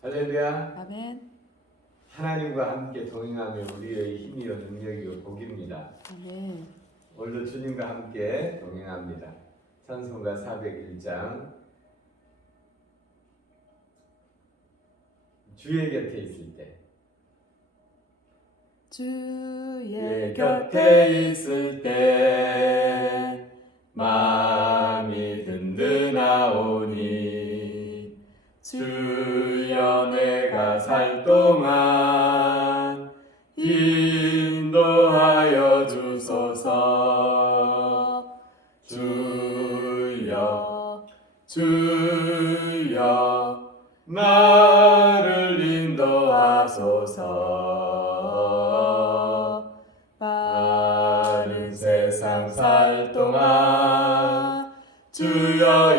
할렐루야. 아멘. 하나님과 함께 동행하며 우리의 힘이요 능력이요 복입니다. 아멘. 오늘도 주님과 함께 동행합니다. 찬송가 401장 주의 곁에 있을 때 주의 곁에 있을 때 마음이 든든하오니 내가 살 동안 인도하여 주소서. 주여 주여 나를 인도하소서. 바른 세상 살 동안 주여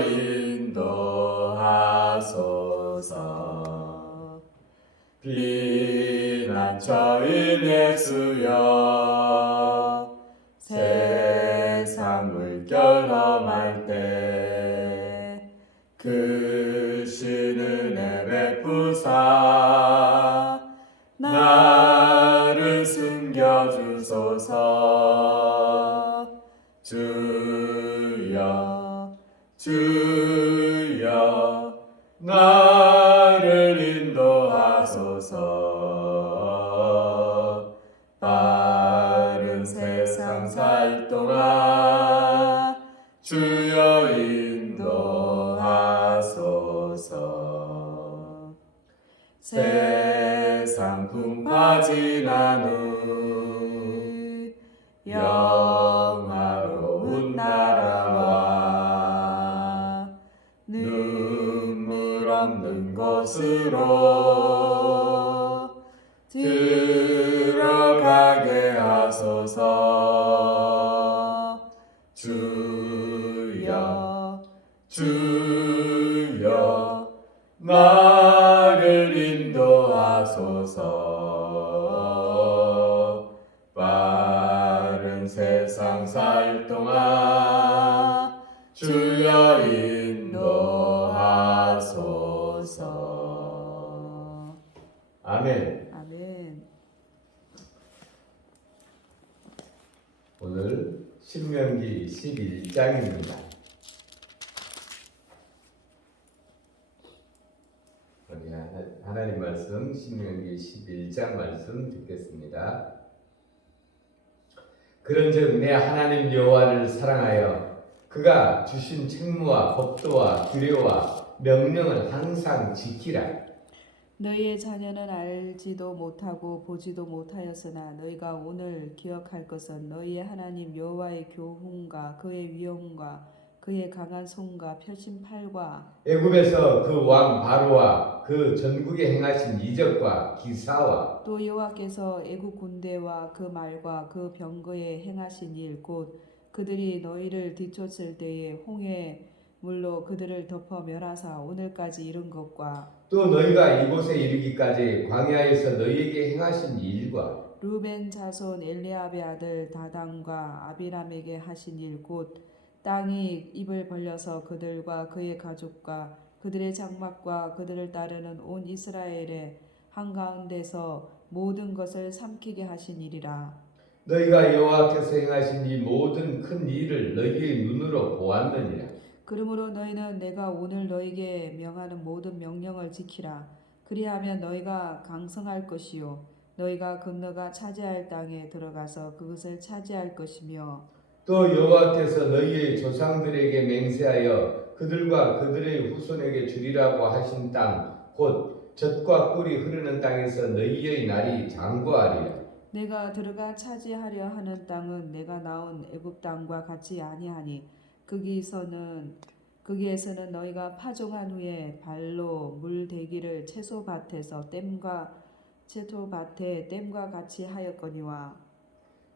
비난처인 예수여 세상 물결 험할 때 그 신은혜 베푸사 나를 숨겨주소서. 주여 주 빠른 세상 살 동안 주여 인도하소서 아멘 아멘. 오늘 신명기 11장입니다. 우리 하나- 하나님 말씀 신명기 11장 말씀 듣겠습니다. 그런즉 내 하나님 여호와를 사랑하여 그가 주신 책무와 법도와 규례와 명령을 항상 지키라. 너희의 자녀는 알지도 못하고 보지도 못하였으나 너희가 오늘 기억할 것은 너희의 하나님 여호와의 교훈과 그의 위엄과 그의 강한 손과 펴신 팔과 애굽에서 그 왕 바로와 그 전국에 행하신 이적과 기사와 또 여호와께서 애국 군대와 그 말과 그 병거에 행하신 일 곧 그들이 너희를 뒤쫓을 때에 홍해 물로 그들을 덮어 멸하사 오늘까지 이른 것과 또 너희가 이곳에 이르기까지 광야에서 너희에게 행하신 일과 루벤 자손 엘리압의 아들 다단과 아비람에게 하신 일곧 땅이 입을 벌려서 그들과 그의 가족과 그들의 장막과 그들을 따르는 온 이스라엘의 한가운데서 모든 것을 삼키게 하신 일이라. 너희가 여호와께서 행하신 이 모든 큰 일을 너희의 눈으로 보았느니라. 그러므로 너희는 내가 오늘 너희에게 명하는 모든 명령을 지키라. 그리하면 너희가 강성할 것이요. 너희가 건너가 차지할 땅에 들어가서 그것을 차지할 것이며 또 여호와께서 너희의 조상들에게 맹세하여 그들과 그들의 후손에게 주리라고 하신 땅 곧 젖과 꿀이 흐르는 땅에서 너희의 날이 장구하리라. 내가 들어가 차지하려 하는 땅은 내가 낳은 애굽 땅과 같이 아니하니 거기서는 거기에서는 너희가 파종한 후에 발로 물 대기를 채소밭에서 댐과 채소밭에 댐과 같이 하였거니와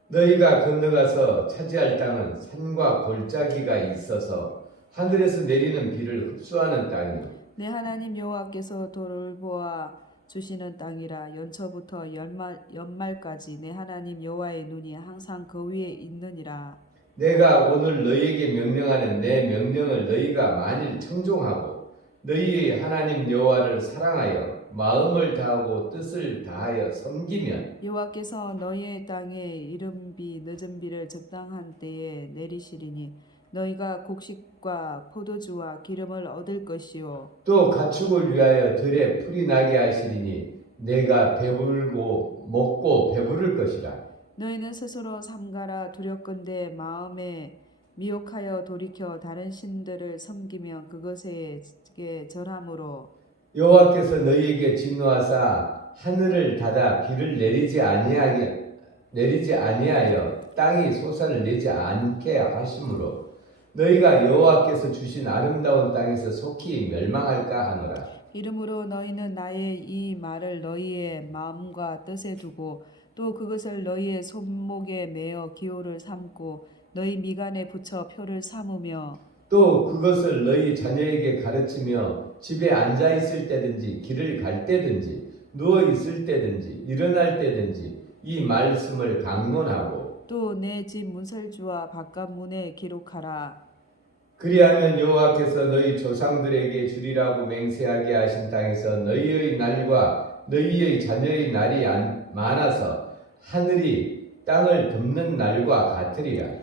너희가 건너가서 차지할 땅은 산과 골짜기가 있어서 하늘에서 내리는 비를 흡수하는 땅이요 내 하나님 여호와께서 돌보아 주시는 땅이라 연초부터 연말 연말까지 내 하나님 여호와의 눈이 항상 그 위에 있느니라. 내가 오늘 너희에게 명령하는 내 명령을 너희가 만일 청종하고 너희의 하나님 여호와를 사랑하여 마음을 다하고 뜻을 다하여 섬기면 여호와께서 너희의 땅에 이른비 늦은 비를 적당한 때에 내리시리니 너희가 곡식과 포도주와 기름을 얻을 것이요. 또 가축을 위하여 들에 풀이 나게 하시리니 내가 배불고 먹고 배부를 것이라. 너희는 스스로 삼가라 두렵건대 마음에 미혹하여 돌이켜 다른 신들을 섬기면 그것에게 절함으로 여호와께서 너희에게 진노하사 하늘을 닫아 비를 내리지 아니하게 내리지 아니하여 땅이 소산을 내지 않게 하심으로 너희가 여호와께서 주신 아름다운 땅에서 속히 멸망할까 하노라. 이름으로 너희는 나의 이 말을 너희의 마음과 뜻에 두고 또 그것을 너희의 손목에 매어 기호를 삼고 너희 미간에 붙여 표를 삼으며 또 그것을 너희 자녀에게 가르치며 집에 앉아 있을 때든지 길을 갈 때든지 누워 있을 때든지 일어날 때든지 이 말씀을 강론하고 또 내 집 문설주와 바깥 문에 기록하라 그리하면 여호와께서 너희 조상들에게 주리라고 맹세하게 하신 땅에서 너희의 날과 너희의 자녀의 날이 안- 많아서 하늘이 땅을 덮는 날과 같으리라.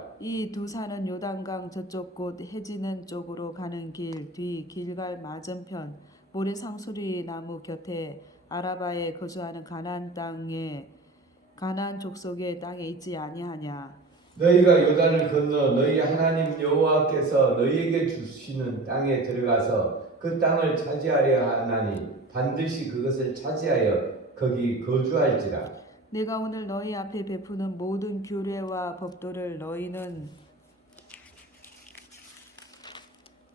이 두 산은 요단강 저쪽 곳 해지는 쪽으로 가는 길 뒤 길갈 맞은편 모래 상수리 나무 곁에 아라바에 거주하는 가나안 땅에 가나안 족속의 땅에 있지 아니하냐. 너희가 요단을 건너 너희 하나님 여호와께서 너희에게 주시는 땅에 들어가서 그 땅을 차지하려 하나니 반드시 그것을 차지하여 거기 거주할지라. 내가 오늘 너희 앞에 베푸는 모든 규례와 법도를 너희는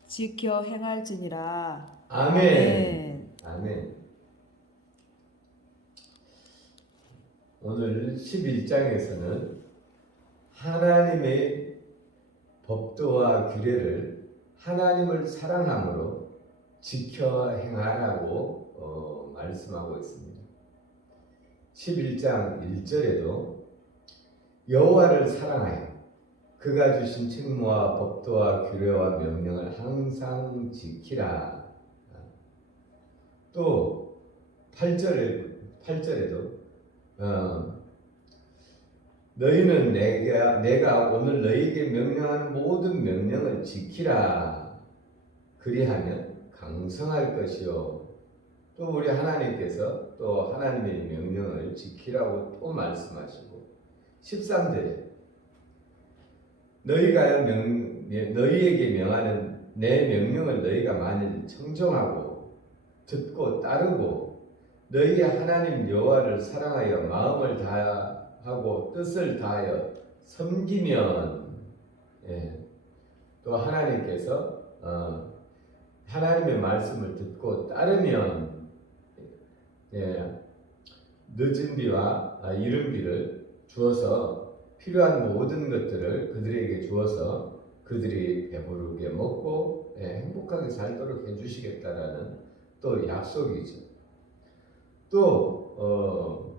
지켜 행할지니라. 아멘. 아멘. 오늘 11장에서는 하나님의 법도와 규례를 하나님을 사랑함으로 지켜 행하라고 어, 말씀하고 있습니다. 11장 1절에도 여호와를 사랑하여 그가 주신 책무와 법도와 규례와 명령을 항상 지키라. 또 8절에 8절에도 어, 너희는 내가 내가 오늘 너희에게 명령하는 모든 명령을 지키라. 그리하면 강성할 것이요. 또 우리 하나님께서 또 하나님의 명령을 지키라고 또 말씀하시고 13절에 너희가 명, 너희에게 명하는 내 명령을 너희가 만일 청정하고 듣고 따르고 너희 하나님 여호와를 사랑하여 마음을 다하고 뜻을 다하여 섬기면 예, 또 하나님께서 어, 하나님의 말씀을 듣고 따르면 예, 늦은 비와 아, 이른 비를 주어서 필요한 모든 것들을 그들에게 주어서 그들이 배부르게 먹고 예, 행복하게 살도록 해주시겠다라는 또 약속이죠. 또 어,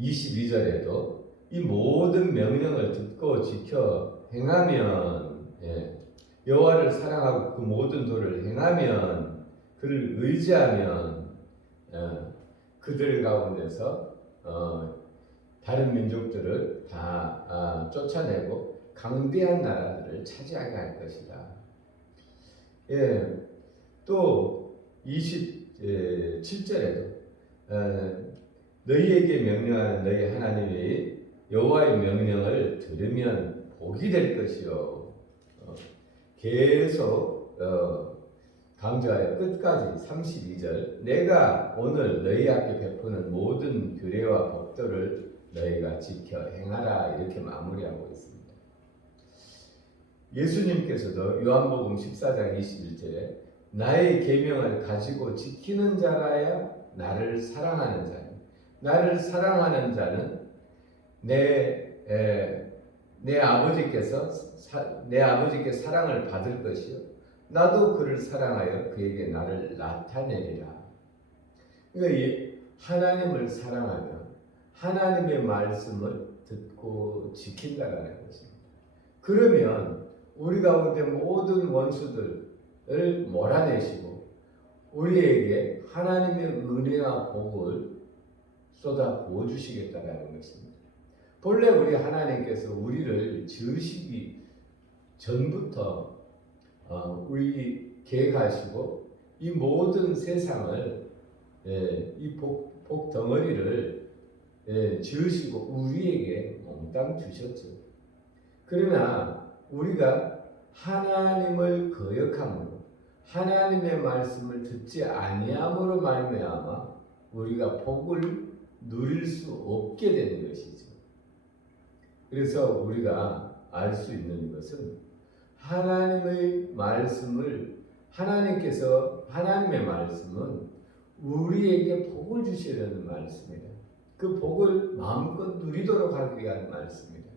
22절에도 이 모든 명령을 듣고 지켜 행하면 예, 여호와를 사랑하고 그 모든 도를 행하면 그를 의지하면 어, 그들 가운데서 어, 다른 민족들을 다 아, 쫓아내고 강대한 나라들을 차지하게 할 것이다. 예, 또 27절에도 어, 너희에게 명령하는 너희 하나님의 여호와의 명령을 들으면 복이 될 것이요. 어, 계속 어, 강조하여 끝까지 32절. 내가 오늘 너희 앞에 베푸는 모든 규례와 법도를 너희가 지켜 행하라. 이렇게 마무리하고 있습니다. 예수님께서도 요한복음 14장 21절에 나의 계명을 가지고 지키는 자라야 나를 사랑하는 자니. 나를 사랑하는 자는 내, 에, 내 아버지께서 사, 내 아버지께 사랑을 받을 것이요 나도 그를 사랑하여 그에게 나를 나타내리라. 그러니까 이 하나님을 사랑하면 하나님의 말씀을 듣고 지킨다라는 것입니다. 그러면 우리 가운데 모든 원수들을 몰아내시고 우리에게 하나님의 은혜와 복을 쏟아 부어 주시겠다라는 것입니다. 본래 우리 하나님께서 우리를 지으시기 전부터 어, 우리 계획하시고 이 모든 세상을 예, 이 복 복 덩어리를 예, 지으시고 우리에게 몽땅 주셨죠. 그러나 우리가 하나님을 거역함으로 하나님의 말씀을 듣지 아니함으로 말미암아 우리가 복을 누릴 수 없게 되는 것이죠. 그래서 우리가 알 수 있는 것은 하나님의 말씀을 하나님께서 하나님의 말씀은 우리에게 복을 주시려는 말씀이다. 그 복을 마음껏 누리도록 하기 위한 말씀이다.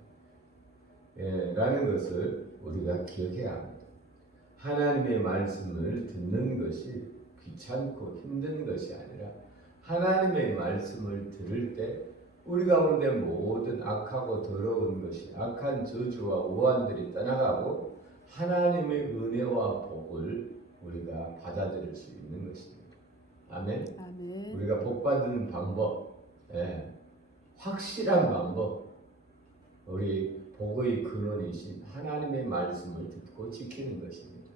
예, 라는 것을 우리가 기억해야 합니다. 하나님의 말씀을 듣는 것이 귀찮고 힘든 것이 아니라 하나님의 말씀을 들을 때 우리 가운데 모든 악하고 더러운 것이 악한 저주와 오한들이 떠나가고 하나님의 은혜와 복을 우리가 받아들일 수 있는 것입니다. 아멘. 아멘. 우리가 복 받는 방법, 예, 확실한 방법, 우리 복의 근원이신 하나님의 말씀을 듣고 지키는 것입니다.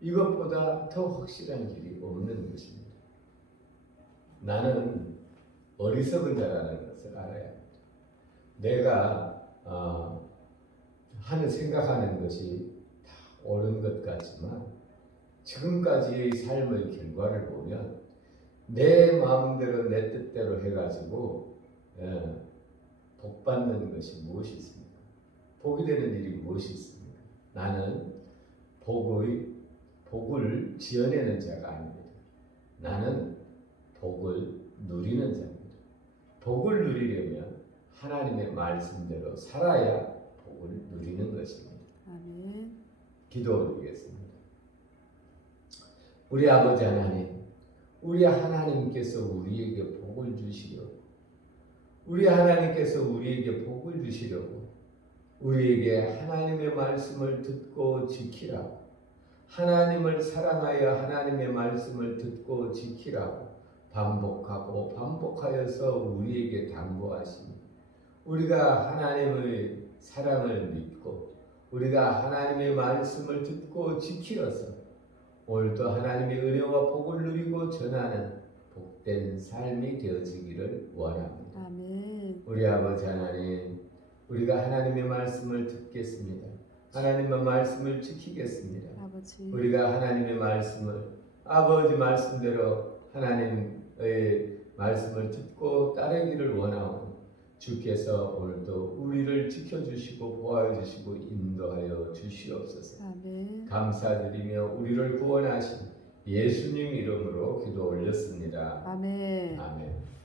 이것보다 더 확실한 길이 없는 것입니다. 나는 어리석은 자라는 것을 알아야 합니다. 내가 어, 하는 생각하는 것이 다 옳은 것 같지만 지금까지의 삶의 결과를 보면 내 마음대로 내 뜻대로 해가지고 예, 복 받는 것이 무엇이 있습니까? 복이 되는 일이 무엇이 있습니까? 나는 복의 복을 지어내는 자가 아닙니다. 나는 복을 누리는 자입니다. 복을 누리려면 하나님의 말씀대로 살아야 복을 누리는 것입니다. 아멘. 기도 올리겠습니다. 우리 아버지 하나님, 우리 하나님께서 우리에게 복을 주시려고, 우리 하나님께서 우리에게 복을 주시려고, 우리에게 하나님의 말씀을 듣고 지키라고, 하나님을 사랑하여 하나님의 말씀을 듣고 지키라고 반복하고 반복하여서 우리에게 당부하시니, 우리가 하나님의 사랑을 믿고, 우리가 하나님의 말씀을 듣고 지키어서 오늘도 하나님의 은혜와 복을 누리고 전하는 복된 삶이 되어지기를 원합니다. 아멘. 우리 아버지 하나님, 우리가 하나님의 말씀을 듣겠습니다. 하나님의 말씀을 지키겠습니다. 아버지. 우리가 하나님의 말씀을 아버지 말씀대로 하나님의 말씀을 듣고 따르기를 원하오니 주께서 오늘도 우리를 지켜주시고 보호해주시고 인도하여 주시옵소서. 아멘. 감사드리며 우리를 구원하신 예수님 이름으로 기도 올렸습니다. 아멘. 아멘.